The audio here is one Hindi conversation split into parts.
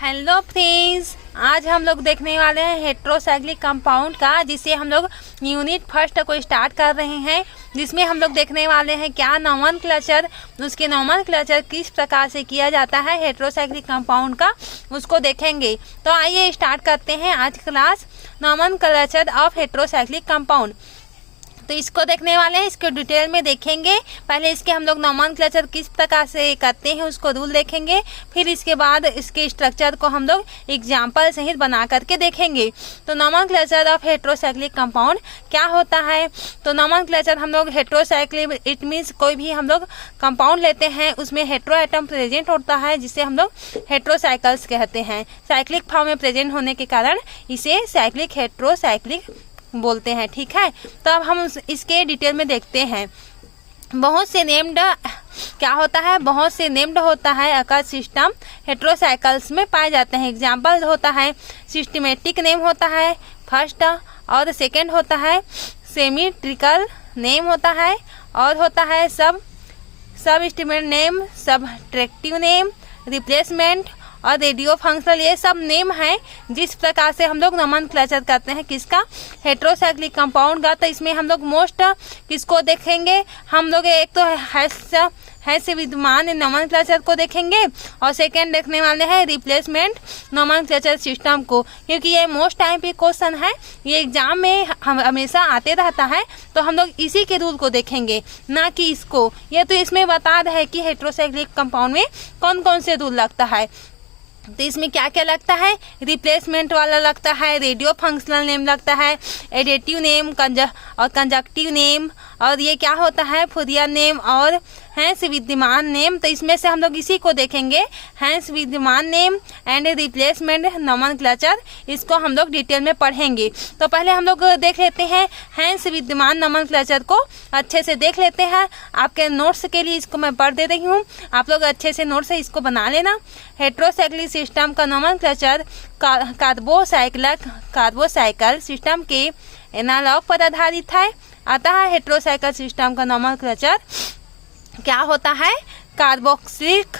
हेलो फ्रेंड्स, आज हम लोग देखने वाले हैं हेट्रोसाइक्लिक कंपाउंड का, जिसे हम लोग यूनिट फर्स्ट को स्टार्ट कर रहे हैं। जिसमें हम लोग देखने वाले हैं क्या नोमेनक्लेचर, उसके नोमेनक्लेचर किस प्रकार से किया जाता है हेट्रोसाइक्लिक कंपाउंड का, उसको देखेंगे। तो आइए स्टार्ट करते हैं आज class nomenclature of heterocyclic compound. तो इसको देखने वाले हैं, इसको डिटेल में देखेंगे। पहले इसके हम लोग नोमेनक्लेचर किस प्रकार से करते हैं उसको रूल देखेंगे, फिर इसके बाद इसके स्ट्रक्चर को हम लोग एग्जाम्पल सहित बना करके देखेंगे। तो नोमेनक्लेचर ऑफ हेट्रोसाइक्लिक कंपाउंड क्या होता है। तो नोमेनक्लेचर हम लोग हेट्रोसाइक्लिक, इट मीन्स कोई भी हम लोग कंपाउंड लेते हैं उसमें हेट्रो एटम प्रेजेंट होता है, जिसे हम लोग हेट्रोसाइकल्स कहते हैं। साइक्लिक फॉर्म में प्रेजेंट होने के कारण इसे साइक्लिक हेट्रोसाइक्लिक बोलते हैं। ठीक है, तो अब हम इसके डिटेल में देखते हैं। बहुत से नेम्ड क्या होता है, बहुत से नेम्ड होता है अकर सिस्टम हेट्रोसाइकल्स में पाए जाते हैं। एग्जाम्पल होता है सिस्टमेटिक नेम होता है फर्स्ट, और सेकंड होता है सेमीट्रिकल नेम होता है, और होता है सब estimate name, subtractive name, replacement और रेडियो फंक्शनल। ये सब नेम है जिस प्रकार से हम लोग नोमेनक्लेचर करते हैं किसका, हेट्रोसाइक्लिक कंपाउंड का। तो इसमें हम लोग मोस्ट किसको देखेंगे, हम लोग एक तो है से विद्यमान नोमेनक्लेचर को देखेंगे, और सेकंड देखने वाले हैं रिप्लेसमेंट नोमेनक्लेचर सिस्टम को, क्योंकि ये मोस्ट टाइम पे क्वेश्चन है, ये एग्जाम में हमेशा आते रहता है। तो हम लोग इसी के रूल को देखेंगे, ना कि इसको। ये तो इसमें बता रहा है कि हेट्रोसाइक्लिक कंपाउंड में कौन कौन से रूल लगता है। तो इसमें क्या क्या लगता है, रिप्लेसमेंट वाला लगता है, रेडियो फंक्शनल नेम लगता है, एडेटिव नेम और कंजक्टिव नेम, और ये क्या होता है फुरियर नेम और हैंस विद्यमान नेम। तो इसमें से हम लोग इसी को देखेंगे, हैंस विद्यमान नेम एंड रिप्लेसमेंट नोमेनक्लेचर। इसको हम लोग डिटेल में पढ़ेंगे। तो पहले हम लोग देख लेते हैं हैंस विद्यमान नोमेनक्लेचर को, अच्छे से देख लेते हैं। आपके नोट्स के लिए इसको मैं पढ़ दे रही हूँ, आप लोग अच्छे से नोट्स से इसको बना लेना। हेट्रोसाइक्लिक सिस्टम का नोमेनक्लेचर कार्बोसाइकल सिस्टम के एनालॉग पर आधारित है। अतः हेट्रोसाइकल सिस्टम का नोमेनक्लेचर क्या होता है, कार्बोक्सिलिक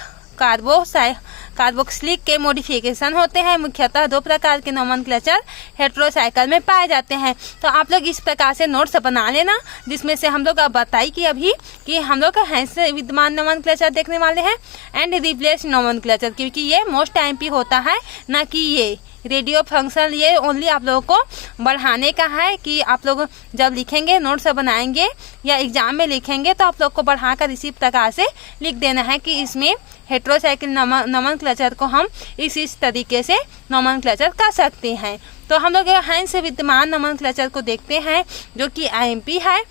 के मॉडिफिकेशन होते हैं। मुख्यतः दो प्रकार के नोमेनक्लेचर हेट्रोसाइकल में पाए जाते हैं। तो आप लोग इस प्रकार से नोट्स बना लेना, जिसमें से हम लोग अब बताई कि अभी कि हम लोग हैंस विद्यमान नोमेनक्लेचर देखने वाले हैं एंड रिप्लेस नोमेनक्लेचर, क्योंकि ये मोस्ट टाइम पे होता है, ना कि ये रेडियो फंक्शन। ये ओनली आप लोगों को बढ़ाने का है कि आप लोग जब लिखेंगे, नोट्स बनाएंगे या एग्जाम में लिखेंगे, तो आप लोग को बढ़ाकर इसी प्रकार से लिख देना है कि इसमें हेट्रोसाइक्लिक नोमेनक्लेचर को हम इस तरीके से नोमेनक्लेचर कर सकते हैं। तो हम लोग हैंस विद्यमान नोमेनक्लेचर को देखते हैं, जो कि आईएमपी है।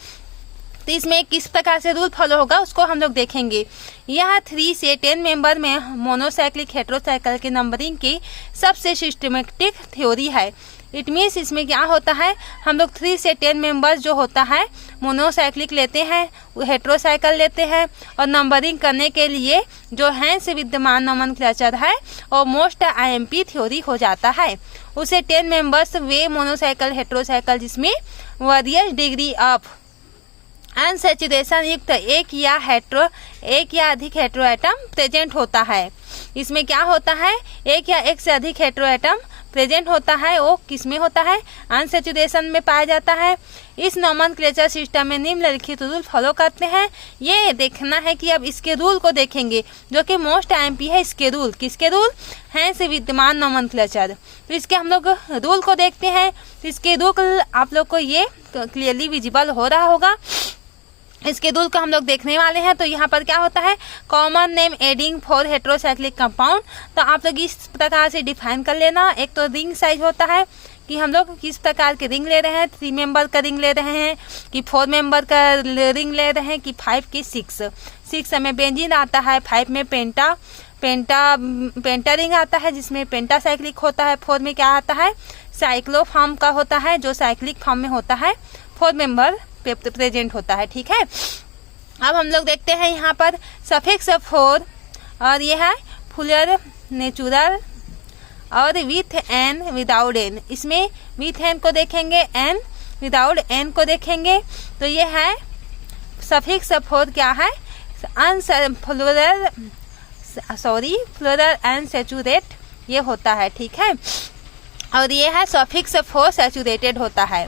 तो इसमें किस प्रकार से रूल फॉलो होगा उसको हम लोग देखेंगे। यह 3 से 10 मेंबर में मोनोसाइक्लिक हेट्रोसाइकल के नंबरिंग की सबसे सिस्टमेटिक थ्योरी है। इट मीन्स इसमें क्या होता है, हम लोग 3 से 10 मेंबर्स जो होता है मोनोसाइक्लिक लेते हैं, वो हेट्रोसाइकल लेते हैं, और नंबरिंग करने के लिए जो हैंस विद्यमान नोमेनक्लेचर है और मोस्ट आईएमपी थ्योरी हो जाता है। उसे 10 मेंबर्स वे मोनोसाइकल हेट्रोसाइकल जिसमें वेरियस डिग्री ऑफ अनसैचुरेशन युक्त एक या अधिक हेट्रो एटम प्रेजेंट होता है। इसमें क्या होता है, एक या एक से अधिक हेट्रो एटम प्रेजेंट होता है, वो किसमें होता है, अनसैचुरेशन में पाया जाता है। इस नोमेनक्लेचर सिस्टम में निम्नलिखित रूल फॉलो करते हैं। ये देखना है कि अब इसके रूल को देखेंगे, जो कि मोस्ट आईएमपी है। इसके रूल, किसके रूल, हैं से विद्यमान नोमेनक्लेचर। तो इसके हम लोग रूल को देखते हैं। तो इसके रूल आप लोग को ये क्लियरली विजिबल हो रहा होगा। इसके रूल को हम लोग देखने वाले हैं। तो यहाँ पर क्या होता है, common name adding for heterocyclic compound. तो आप लोग इस प्रकार से डिफाइन कर लेना। एक तो रिंग साइज होता है कि हम लोग किस प्रकार के रिंग ले रहे हैं, 3 मेंबर का रिंग ले रहे हैं कि 4 मेंबर का रिंग ले रहे हैं कि 5 की 6 में बेंजीन आता है, 5 में पेंटा रिंग आता है जिसमें पेंटासाइक्लिक होता है, 4 में क्या आता है, साइक्लोफॉर्म का होता है जो साइक्लिक फॉर्म में होता है, 4 मेंबर प्रेजेंट होता है। ठीक है, अब हम लोग देखते हैं यहाँ पर सफिक्स 4, और ये है फुलर नेचुरल और विथ एन विदाउट एन। इसमें विथ एन को देखेंगे, एन विदाउट एन को देखेंगे। तो ये है सफिक्स 4 क्या है, फ्लोरल एंड सैचुरेट ये होता है, ठीक है। और ये है सफिक्स 4 सैचुरेटेड होता है।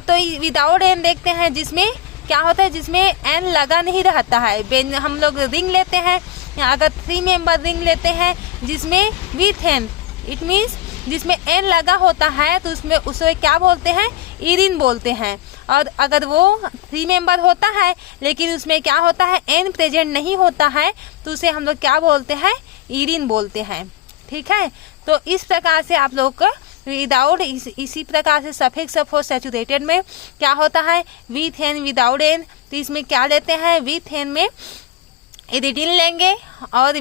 तो विदाउट एन देखते हैं, जिसमें क्या होता है, जिसमें एन लगा नहीं रहता है। हम लोग रिंग लेते हैं, अगर 3 मेंबर रिंग लेते हैं जिसमें विथ एन, इट मीन्स जिसमें एन लगा होता है तो उसमें उसे क्या बोलते हैं, इरिन बोलते हैं। और अगर वो 3 मेंबर होता है लेकिन उसमें क्या होता है, एन प्रेजेंट नहीं होता है, तो उसे हम लोग क्या बोलते हैं, इरिन बोलते हैं, ठीक है। तो इस प्रकार से आप लोग को विदाउट, इसी प्रकार से सफिक्स 4 सैचुरेटेड में क्या होता है, विथ एन, विदाउट एन। तो इसमें क्या लेते हैं, विथ एन में इरिडिन लेंगे, और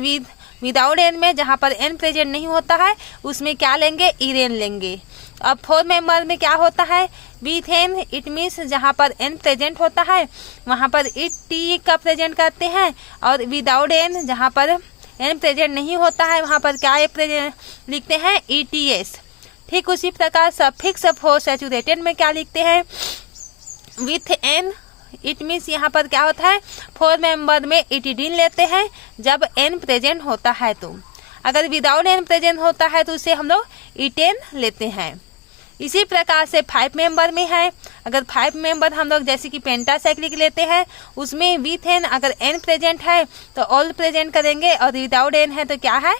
विदाउट एन में जहाँ पर एन प्रेजेंट नहीं होता है उसमें क्या लेंगे, इरेन लेंगे। अब 4 मेंबर में क्या होता है, विथ एन, इट मीन्स जहाँ पर एन प्रेजेंट होता है वहाँ पर इट टी का प्रेजेंट करते हैं, और विदाउट एन जहाँ पर एन प्रेजेंट नहीं होता है वहाँ पर क्या प्रेजेंट लिखते हैं, ETS। ठीक उसी प्रकार सफिक्स 4 सैचुरेटेड में क्या लिखते हैं, विथ एन, इट मीन्स यहाँ पर क्या होता है, 4 मेंबर में इटिडिन लेते हैं जब एन प्रेजेंट होता है। तो अगर विदाउट एन प्रेजेंट होता है तो उसे हम लोग इटेन लेते हैं। इसी प्रकार से 5 मेंबर में है, अगर 5 मेंबर हम लोग जैसे कि पेंटासाइक्लिक लेते हैं, उसमें विथ एन अगर एन प्रेजेंट है तो ऑल प्रेजेंट करेंगे, और विदाउट एन है तो क्या है,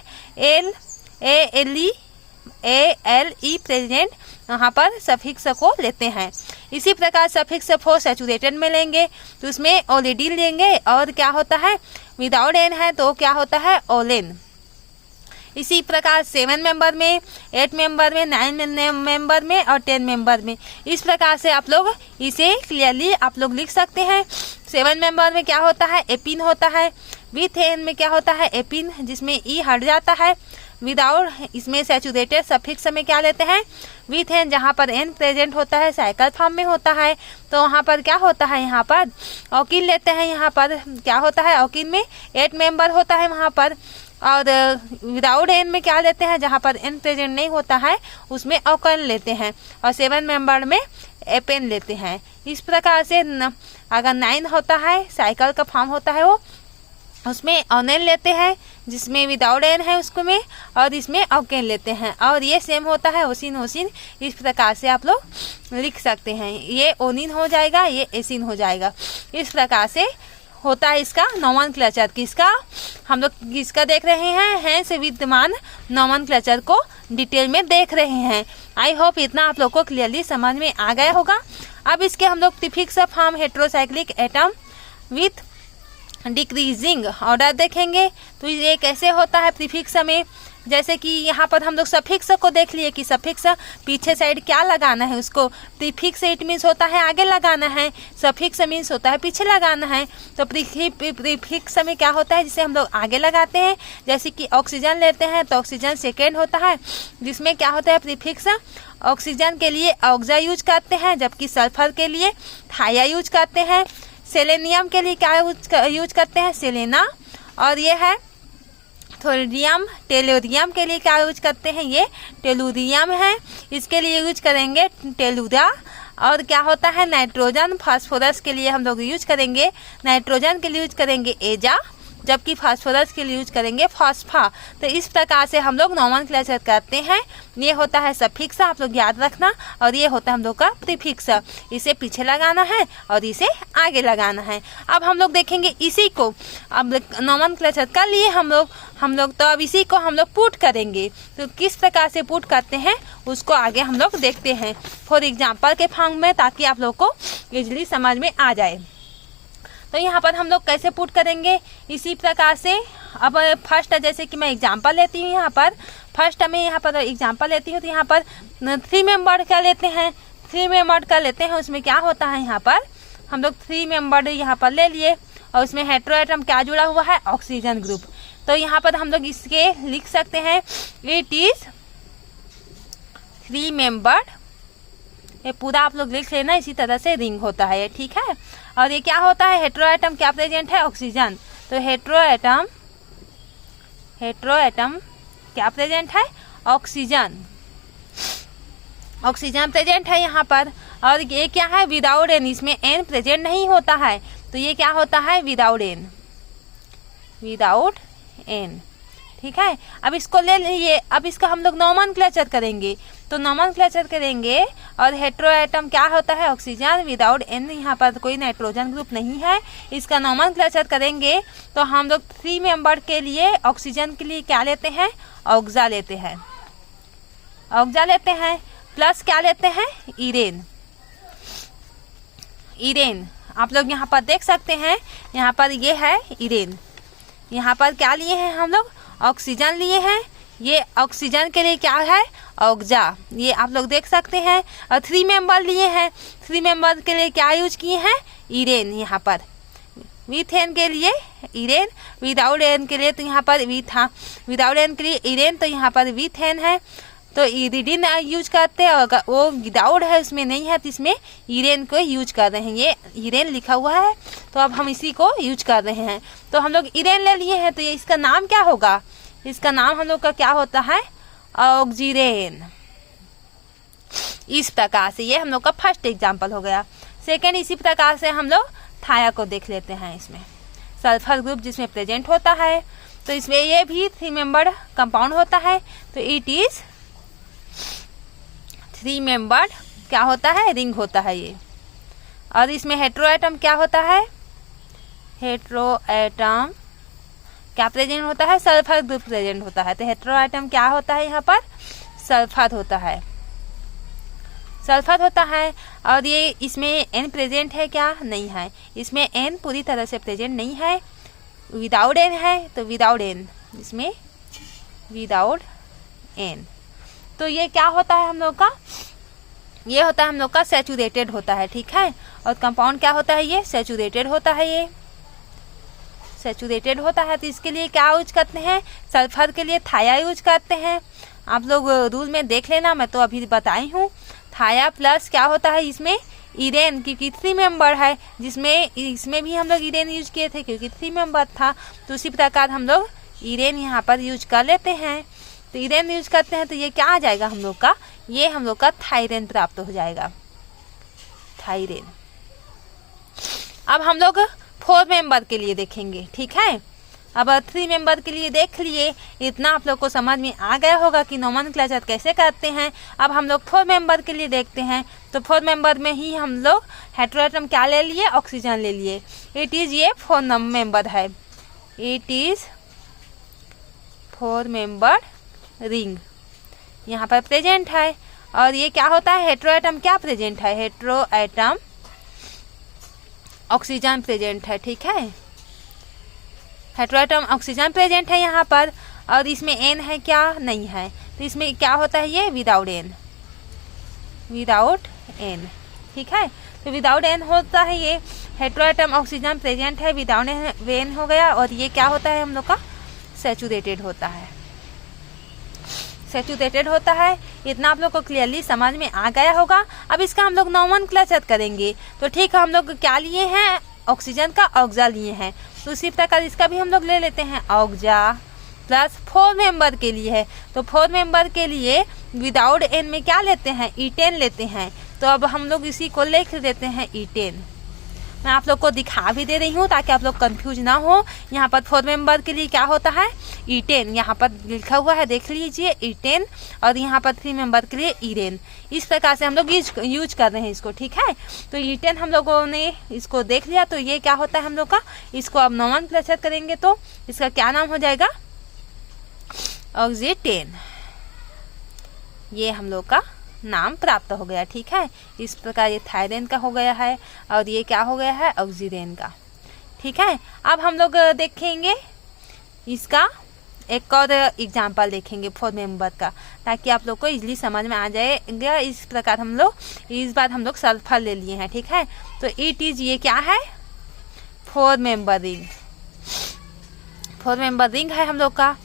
ALE प्रेजेंट, यहाँ पर सफिक्स को लेते हैं। इसी प्रकार सफिक्स 4 सैचुरेटेड में लेंगे तो उसमें ओलिडी लेंगे, और क्या होता है, विदाउट एन है तो क्या होता है, ओलेन। इसी प्रकार 7 मेंबर में, 8 मेंबर में, 9 मेंबर में और 10 मेंबर में, इस प्रकार से आप लोग इसे क्लियरली आप लोग लिख सकते हैं। 7 मेंबर में क्या होता है, एपिन होता है। विथ एन में क्या होता है, एपिन, जिसमें ई हट जाता है। विदाउट, इसमें सैचुरेटेड सफिक्स में क्या लेते हैं, विथ एन, जहाँ पर एन प्रेजेंट होता है साइकिल फॉर्म में होता है तो वहाँ पर क्या होता है, यहाँ पर ऑकिन लेते हैं। यहाँ पर क्या होता है, ऑकिन में 8 मेंबर होता है वहाँ पर। और विदाउट एन में क्या लेते हैं, जहाँ पर एन प्रेजेंट नहीं होता है उसमें ऑकन लेते हैं, और 7 मेंबर में एपेन लेते हैं। इस प्रकार से अगर 9 होता है, साइकिल का फॉर्म होता है वो, उसमें ऑनेन लेते हैं, जिसमें विदाउट एन है उसको में, और इसमें ऑकेन लेते हैं। और ये सेम होता है ओसिन, ओसिन, इस प्रकार से आप लोग लिख सकते हैं। ये ओनिन हो जाएगा, ये एसिन हो जाएगा। इस प्रकार से होता है इसका नोमेनक्लेचर। किसका, हम लोग किसका देख रहे हैं, हेंस विद्यमान नोमेनक्लेचर को डिटेल में देख रहे हैं। आई होप इतना आप लोग को क्लियरली समझ में आ गया होगा। अब इसके हम लोग prefix form heterocyclic atom with decreasing order देखेंगे। तो ये कैसे होता है प्रीफिक्स में, जैसे कि यहाँ पर हम लोग सफिक्स को देख लिए कि सफिक्स पीछे साइड क्या लगाना है उसको। प्रीफिक्स इट मीन्स होता है आगे लगाना है, सफिक्स मीन्स होता है पीछे लगाना है। तो प्रीफिक्स में क्या होता है, जिसे हम लोग आगे लगाते हैं। जैसे कि ऑक्सीजन लेते हैं तो ऑक्सीजन सेकेंड होता है, जिसमें क्या होता है प्रीफिक्स, ऑक्सीजन के लिए ऑक्सा यूज करते हैं, जबकि सल्फर के लिए थाया यूज करते हैं। सेलेनियम के लिए क्या यूज करते हैं, सेलेना। और ये है थोरियम, टेलुरियम के लिए क्या यूज करते हैं, ये टेलुरियम है, इसके लिए यूज करेंगे टेलुरा। और क्या होता है नाइट्रोजन, फास्फोरस के लिए हम लोग यूज करेंगे, नाइट्रोजन के लिए यूज करेंगे एजा, जबकि फास्फोरस के लिए यूज करेंगे फॉस्फा। तो इस प्रकार से हम लोग नोमेनक्लेचर करते हैं। ये होता है सफिक्स, आप लोग याद रखना, और ये होता है हम लोग का प्रीफिक्स। इसे पीछे लगाना है और इसे आगे लगाना है। अब हम लोग देखेंगे इसी को, अब नोमेनक्लेचर कर लिए हम लोग तो अब इसी को हम लोग पुट करेंगे। तो किस प्रकार से पुट करते हैं उसको आगे हम लोग देखते हैं फॉर एग्जाम्पल के फॉर्म में, ताकि आप लोग को इजिली समझ में आ जाए। तो यहाँ पर हम लोग कैसे पुट करेंगे, इसी प्रकार से। अब फर्स्ट जैसे कि मैं एग्जांपल लेती हूँ, यहाँ पर फर्स्ट मैं यहाँ पर एग्जांपल लेती हूँ, तो यहाँ पर 3 मेंबर का लेते हैं, 3 मेंबर का लेते हैं। उसमें क्या होता है, यहाँ पर हम लोग 3 मेंबर यहाँ पर ले लिए, और उसमें हेटेरोएटम क्या जुड़ा हुआ है, ऑक्सीजन ग्रुप। तो यहाँ पर हम लोग इसके लिख सकते हैं, इट इज 3 मेंबर्ड। ये पूरा आप लोग लिख लेना, इसी तरह से रिंग होता है, ठीक है। और ये क्या होता है, हेटेरोएटम क्या प्रेजेंट है, ऑक्सीजन। तो हेटेरोएटम क्या प्रेजेंट है, ऑक्सीजन, ऑक्सीजन प्रेजेंट है यहाँ पर। और ये क्या है, विदाउट एन, इसमें एन प्रेजेंट नहीं होता है, तो ये क्या होता है, विदाउट एन, विदाउट एन, ठीक है। अब इसको ले लिए, अब इसका हम लोग नोमेनक्लेचर करेंगे। तो नोमेनक्लेचर करेंगे और हेटेरो एटम क्या होता है, ऑक्सीजन विदाउट एन, यहाँ पर कोई नाइट्रोजन ग्रुप नहीं है। इसका नोमेनक्लेचर करेंगे तो हम लोग 3 मेंबर के लिए ऑक्सीजन के लिए क्या लेते हैं, ऑक्सा लेते हैं, ऑक्सा लेते हैं, प्लस क्या लेते हैं, इरेन। इरेन आप लोग यहाँ पर देख सकते हैं, यहाँ पर ये है इरेन। यहाँ पर क्या लिए हैं हम लोग, ऑक्सीजन लिए हैं। ये ऑक्सीजन के लिए क्या है, ऑक्सा, ये आप लोग देख सकते हैं। और 3 मेंबर लिए हैं, 3 मेंबर के लिए क्या यूज किए हैं, इरेन। यहाँ पर विथ एन के लिए इरेन, विदाउट एन के लिए तो यहाँ पर विदाउट एन के लिए इरेन, तो यहाँ पर विथ एन है तो इरिडिन यूज करते हैं। और वो विदाउट है उसमें नहीं है तो इसमें इरेन को यूज कर रहे हैं। ये इरेन लिखा हुआ है तो अब हम इसी को यूज कर रहे हैं। तो हम लोग इरेन ले लिए हैं, तो ये इसका नाम क्या होगा, इसका नाम हम लोग का क्या होता है, ऑक्सीरेन। इस प्रकार से ये हम लोग का फर्स्ट एग्जाम्पल हो गया। सेकेंड, इसी प्रकार से हम लोग थाया को देख लेते हैं। इसमें सल्फर ग्रुप जिसमें प्रेजेंट होता है, तो इसमें ये भी 3 मेंबर्ड कंपाउंड होता है। तो इट इज 3 मेंबर्ड क्या होता है, रिंग होता है ये। और इसमें हेटेरो एटम क्या होता है, हेटेरो एटम क्या प्रेजेंट होता है, सल्फर ग्रुप प्रेजेंट होता है। तो हेटेरो एटम क्या होता है, यहाँ पर सल्फर होता है, सल्फर होता है। और ये इसमें एन प्रेजेंट है क्या, नहीं है, इसमें एन पूरी तरह से प्रेजेंट नहीं है। विदाउट एन है तो विदाउट एन, इसमें विदाउट एन। तो ये क्या होता है हम लोग का, ये होता है हम लोग का सैचुरेटेड होता है, ठीक है। और कंपाउंड क्या होता है, ये सैचुरेटेड होता है, ये सैचुरेटेड होता है। तो इसके लिए क्या यूज करते हैं, सल्फर के लिए थाया यूज करते हैं। आप लोग रूल में देख लेना, मैं तो अभी बताई हूँ। थाया प्लस क्या होता है इसमें, इरेन, क्योंकि 3 मेंबर है, जिसमें इसमें भी हम लोग इरेन यूज किए थे क्योंकि 3 मेंबर था। तो उसी प्रकार हम लोग इरेन यहाँ पर यूज कर लेते हैं। तो इरेन यूज करते हैं तो ये क्या आ जाएगा हम लोग का, ये हम लोग का थायरेन प्राप्त हो जाएगा, थायरेन। अब हम लोग 4 मेंबर के लिए देखेंगे, ठीक है। अब 3 मेंबर के लिए देख लिए, इतना आप लोग को समझ में आ गया होगा कि नोमेनक्लेचर कैसे करते हैं। अब हम लोग 4 मेंबर के लिए देखते हैं। तो 4 मेंबर में ही हम लोग हेटेरो एटम क्या ले लिए, ऑक्सीजन ले लिए। इट इज ये 4 मेंबर है, इट इज 4 मेंबर रिंग यहाँ पर प्रेजेंट है। और ये क्या होता है, हेटेरो एटम क्या प्रेजेंट है, हेटेरो एटम ऑक्सीजन प्रेजेंट है, ठीक है। हेटेरो एटम ऑक्सीजन प्रेजेंट है यहाँ पर। और इसमें एन है क्या, नहीं है, तो इसमें क्या होता है, ये विदाउट एन, विदाउट एन, ठीक है। तो विदाउट एन होता है ये, हेटेरो एटम ऑक्सीजन प्रेजेंट है, विदाउट एन हो गया। और ये क्या होता है हम लोग का, सैचुरेटेड होता है, सैचुरेटेड होता है। इतना आप लोग को क्लियरली समझ में आ गया होगा। अब इसका हम लोग नोमेनक्लेचर करेंगे। तो ठीक है, हम लोग क्या लिए हैं, ऑक्सीजन का ऑक्सा लिए हैं। तो उसी प्रकार इसका भी हम लोग ले लेते हैं, ऑक्सा प्लस 4 मेंबर के लिए है। तो 4 मेंबर के लिए विदाउट एन में क्या लेते हैं, इटेन लेते हैं। तो अब हम लोग इसी को लिख देते हैं, इटेन। मैं आप लोग को दिखा भी दे रही हूँ ताकि आप लोग कंफ्यूज ना हो। यहाँ पर 4 मेंबर के लिए क्या होता है, इटेन, यहाँ पर लिखा हुआ है, देख लीजिए, इटेन। और यहाँ पर 3 मेंबर के लिए इरेन। इस प्रकार से हम लोग यूज कर रहे हैं इसको, ठीक है। तो इटेन हम लोगों ने इसको देख लिया। तो ये क्या होता है हम लोग का, इसको अब नोमेनक्लेचर करेंगे तो इसका क्या नाम हो जाएगा, ऑक्सीटेन। ये हम लोग का नाम प्राप्त हो गया, ठीक है। इस प्रकार ये थायरेन का हो गया है और ये क्या हो गया है, ऑक्सीरेन का, ठीक है। अब हम लोग देखेंगे इसका एक और एग्जाम्पल देखेंगे 4 मेंबर का, ताकि आप लोग को इजीली समझ में आ जाएगा। इस प्रकार हम लोग इस बार हम लोग सल्फर ले लिए हैं, ठीक है। तो इट इज ये क्या है, 4 मेंबर रिंग, 4 मेंबर रिंग है हम लोग का।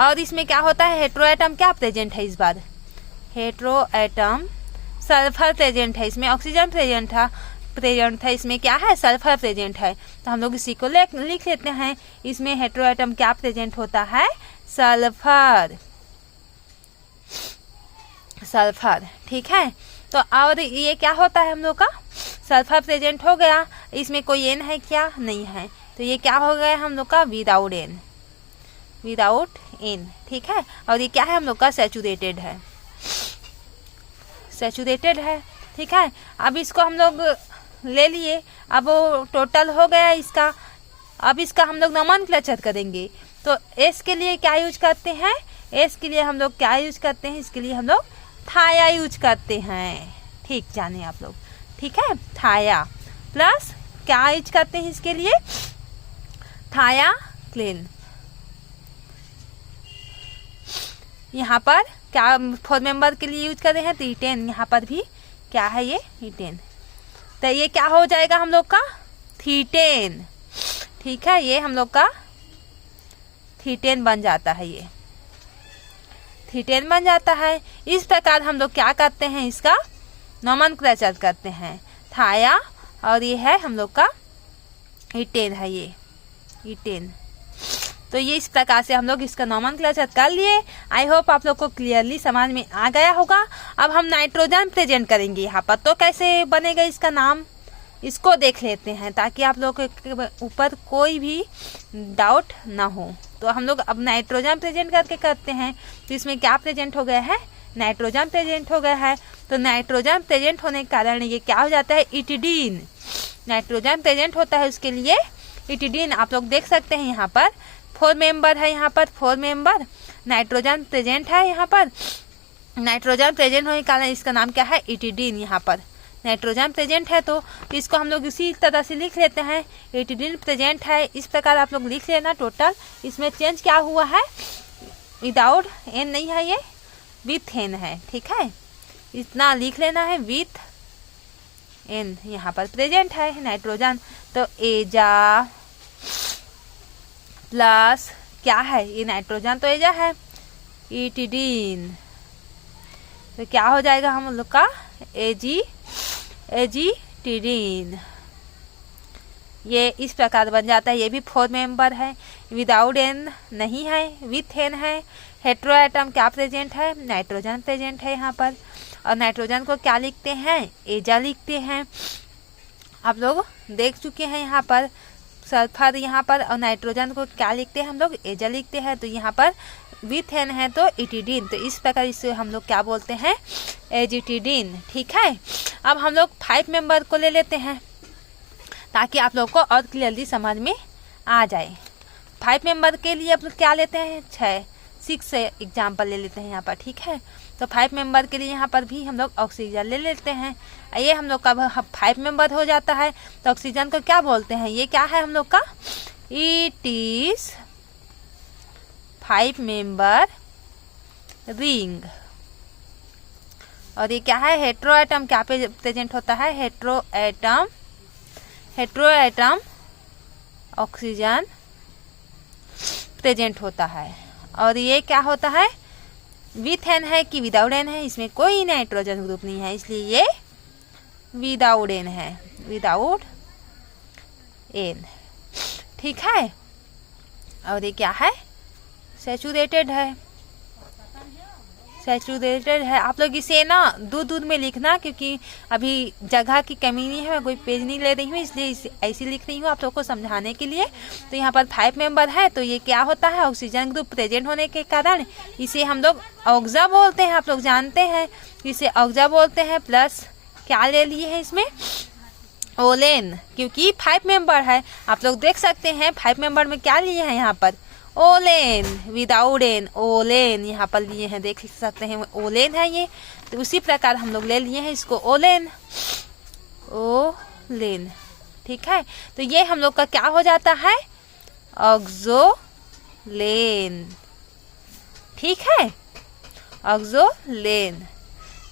और इसमें क्या होता है, हेटेरो एटम क्या प्रेजेंट है इस बार, हेटेरो एटम सल्फर प्रेजेंट है। इसमें ऑक्सीजन प्रेजेंट था, इसमें क्या है, सल्फर प्रेजेंट है। तो हम लोग इसी को लिख लेते हैं। इसमें हेटेरो एटम क्या प्रेजेंट होता है, सल्फर, सल्फर, ठीक है। तो और ये क्या होता है हम लोग का, सल्फर प्रेजेंट हो गया। इसमें कोई एन है क्या, नहीं है। तो ये क्या हो गया हम लोग का, विदाउट एन, विदाउट एन, ठीक है। और ये क्या है, हम लोग का सैचुरेटेड है, सैचुरेटेड है, ठीक है। अब इसको हम लोग ले लिए, अब वो टोटल हो गया इसका। अब इसका हम लोग नोमेनक्लेचर करेंगे, तो एस के लिए क्या यूज करते हैं, एस के लिए हम लोग क्या यूज करते हैं, इसके लिए हम लोग थाया यूज करते हैं, ठीक, जाने आप लोग, ठीक है। थाया प्लस क्या यूज करते हैं इसके लिए, थाया क्लीन। यहाँ पर क्या 4 मेंबर के लिए यूज कर रहे हैं, तो इटेन, यहाँ पर भी क्या है ये इटेन, तो ये क्या हो जाएगा हम लोग का थीटेन, ठीक है। ये हम लोग का थीटेन बन जाता है, ये थीटेन बन जाता है। इस प्रकार हम लोग क्या करते हैं, इसका नोमेनक्लेचर करते हैं, थाया, और ये है हम लोग का इटेन है, ये इटेन। तो ये इस प्रकार से हम लोग इसका नोमेनक्लेचर कर लिए। आई होप आप लोग को क्लियरली समझ में आ गया होगा। अब हम नाइट्रोजन प्रेजेंट करेंगे यहाँ पर, तो कैसे बनेगा इसका नाम, इसको देख लेते हैं, ताकि आप लोग के ऊपर कोई भी डाउट ना हो। तो हम लोग अब नाइट्रोजन प्रेजेंट करके करते हैं, तो इसमें क्या प्रेजेंट हो गया है, नाइट्रोजन प्रेजेंट हो गया है। तो नाइट्रोजन प्रेजेंट होने के कारण ये क्या हो जाता है, इटिडीन, नाइट्रोजन प्रेजेंट होता है, उसके लिए इटिडीन। आप लोग देख सकते हैं यहाँ पर 4 मेंबर है, यहाँ पर 4 मेंबर नाइट्रोजन प्रेजेंट है, यहाँ पर नाइट्रोजन प्रेजेंट होने के कारण इसका नाम क्या है, इटिडीन। यहाँ पर नाइट्रोजन प्रेजेंट है, तो इसको हम लोग इसी तरह से लिख लेते हैं, इटिडीन प्रेजेंट है, इस प्रकार आप लोग लिख लेना। टोटल इसमें चेंज क्या हुआ है, विदाउट एन नहीं है, ये विथ एन है, ठीक है, इतना लिख लेना है, विथ एन यहाँ पर प्रेजेंट है नाइट्रोजन। तो एजा प्लस क्या है, ये नाइट्रोजन तो एजा है, इटिडीन, तो क्या हो जाएगा हम लोग का एजीटिडीन। ये इस प्रकार बन जाता है। ये भी 4 मेंबर है, विदाउट एन नहीं है, विथ एन है। हेट्रो एटम क्या प्रेजेंट है, नाइट्रोजन प्रेजेंट है यहाँ पर, और नाइट्रोजन को क्या लिखते हैं, एजा लिखते हैं। आप लोग देख चुके हैं यहाँ पर सल्फर यहाँ पर, और नाइट्रोजन को क्या लिखते हैं हम लोग, एजा लिखते हैं। तो यहाँ पर विथ एन है तो इटिडीन, तो इस प्रकार इसे हम लोग क्या बोलते हैं, एजिटिडीन, ठीक है। अब हम लोग 5 मेंबर को ले लेते हैं, ताकि आप लोग को और क्लियरली समझ में आ जाए। 5 मेंबर के लिए आप लोग क्या लेते हैं, 6 से एग्जाम्पल ले लेते हैं यहाँ पर, ठीक है। तो 5 मेंबर के लिए यहाँ पर भी हम लोग ऑक्सीजन ले लेते हैं। ये हम लोग का 5 मेंबर हो जाता है, तो ऑक्सीजन को क्या बोलते हैं, ये क्या है हम लोग का, इट इज 5 मेंबर रिंग। और ये क्या है, हेट्रो एटम क्या पे प्रेजेंट होता है, हेट्रो एटम ऑक्सीजन प्रेजेंट होता है। और ये क्या होता है, विथ एन है कि विदाउट एन है, इसमें कोई नाइट्रोजन ग्रुप नहीं है, इसलिए ये विदाउट एन है, विदाउट एन, ठीक है। और ये क्या है, सैचुरेटेड है, सैचुरेटेड है। आप लोग इसे ना दूध में लिखना, क्योंकि अभी जगह की कमी नहीं है, मैं कोई पेज नहीं ले रही हूँ, इसलिए इसे ऐसे लिख रही हूँ आप लोग को समझाने के लिए। तो यहाँ पर 5 मेंबर है, तो ये क्या होता है, ऑक्सीजन ग्रुप प्रेजेंट होने के कारण इसे हम लोग ऑक्सा बोलते हैं। आप लोग जानते हैं इसे ऑक्सा बोलते हैं। प्लस क्या ले लिए हैं इसमें, ओलेन, क्योंकि 5 मेंबर है। आप लोग देख सकते हैं 5 मेंबर में क्या लिए हैं यहाँ पर, ओलेन, विदाउट एन, ओलेन यहाँ पर लिए हैं, देख सकते हैं ओलेन है ये। तो उसी प्रकार हम लोग ले लिए हैं इसको, ओलेन, ओलेन, ठीक है। तो ये हम लोग का क्या हो जाता है, ऑक्सोलेन, ठीक है, ऑक्सोलेन।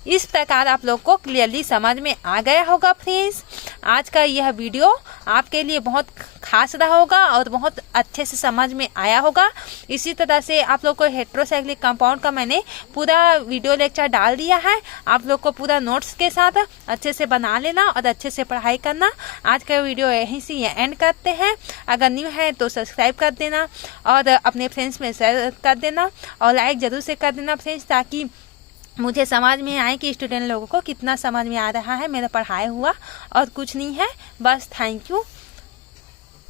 इस प्रकार आप लोग को क्लियरली समझ में आ गया होगा फ्रेंड्स। आज का यह वीडियो आपके लिए बहुत खास रहा होगा और बहुत अच्छे से समझ में आया होगा। इसी तरह से आप लोग को हेट्रोसाइक्लिक कंपाउंड का मैंने पूरा वीडियो लेक्चर डाल दिया है। आप लोग को पूरा नोट्स के साथ अच्छे से बना लेना और अच्छे से पढ़ाई करना। आज का वीडियो यहीं से एंड करते हैं। अगर न्यू है तो सब्सक्राइब कर देना और अपने फ्रेंड्स में शेयर कर देना और लाइक ज़रूर से कर देना फ्रेंड्स, ताकि मुझे समझ में आए कि स्टूडेंट लोगों को कितना समझ में आ रहा है मेरा पढ़ाया हुआ, और कुछ नहीं है। बस थैंक यू।